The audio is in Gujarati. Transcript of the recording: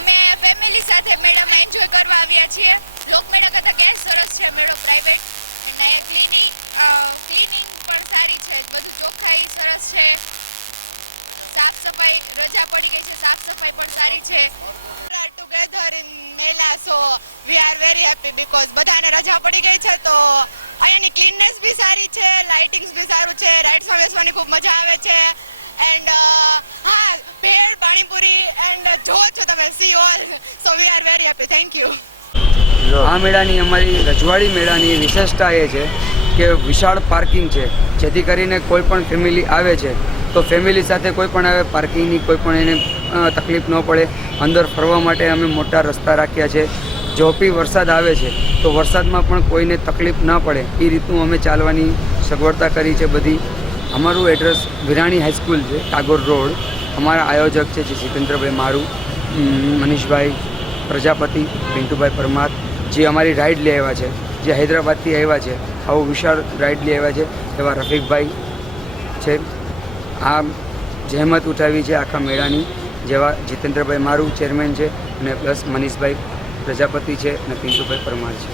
ફેમિલી સાથે મેળામાં એન્જોય કરવા આવ્યા છીએ. લોકમેળા કરતાં ક્યાંય સરસ છે મેળો પ્રાઇવેટ એન્ડ અહીંયા ક્લિનિંગ ક્લિનિંગ પણ સારી છે. બધું ચોખ્ખાઈ સરસ છે. સાફ સફાઈ, રજા પડી ગઈ છે. સાફ સફાઈ પણ સારી છે. Together in mela so we are very happy because બધાને રજા પડી ગઈ છે, તો અહીંયાની ક્લીનનેસ બી સારી છે લાઇટિંગ્સ બી સારું છે રાઇડ્સમાં બેસવાની ખૂબ મજા આવે છે. એન્ડ એન્ડ જો છો તમે see all so we are very happy thank you આ મેળાની અમારી રજવાડી મેળાની વિશેષતા એ છે કે વિશાળ પાર્કિંગ છે. જેથી કરીને કોઈ પણ ફેમિલી આવે છે તો ફેમિલી સાથે કોઈ પણ આવે પાર્કિંગની કોઈ પણ એને તકલીફ ન પડે. અંદર ફરવા માટે અમે મોટા રસ્તા રાખ્યા છે. જો બી વરસાદ આવે છે તો વરસાદમાં પણ કોઈને તકલીફ ન પડે. એ રીતનું અમે ચાલવાની સગવડતા કરી છે બધી. અમારું એડ્રેસ વિરાણી હાઈસ્કૂલ છે ટાગોર રોડ. અમારા આયોજક છે જે જીતેન્દ્રભાઈ મારું મનીષભાઈ પ્રજાપતિ, પિન્ટુભાઈ પરમાર, જે અમારી રાઈડ લઈ આવ્યા છે, જે હૈદરાબાદથી આવ્યા છે, આવું વિશાળ રાઈડ લઈ આવ્યા છે, એવા રફીકભાઈ છે. આ જહેમત ઉઠાવી છે આખા મેળાની, જેવા જીતેન્દ્રભાઈ મારું ચેરમેન છે અને પ્લસ મનીષભાઈ પ્રજાપતિ છે અને પિન્ટુભાઈ પરમાર છે.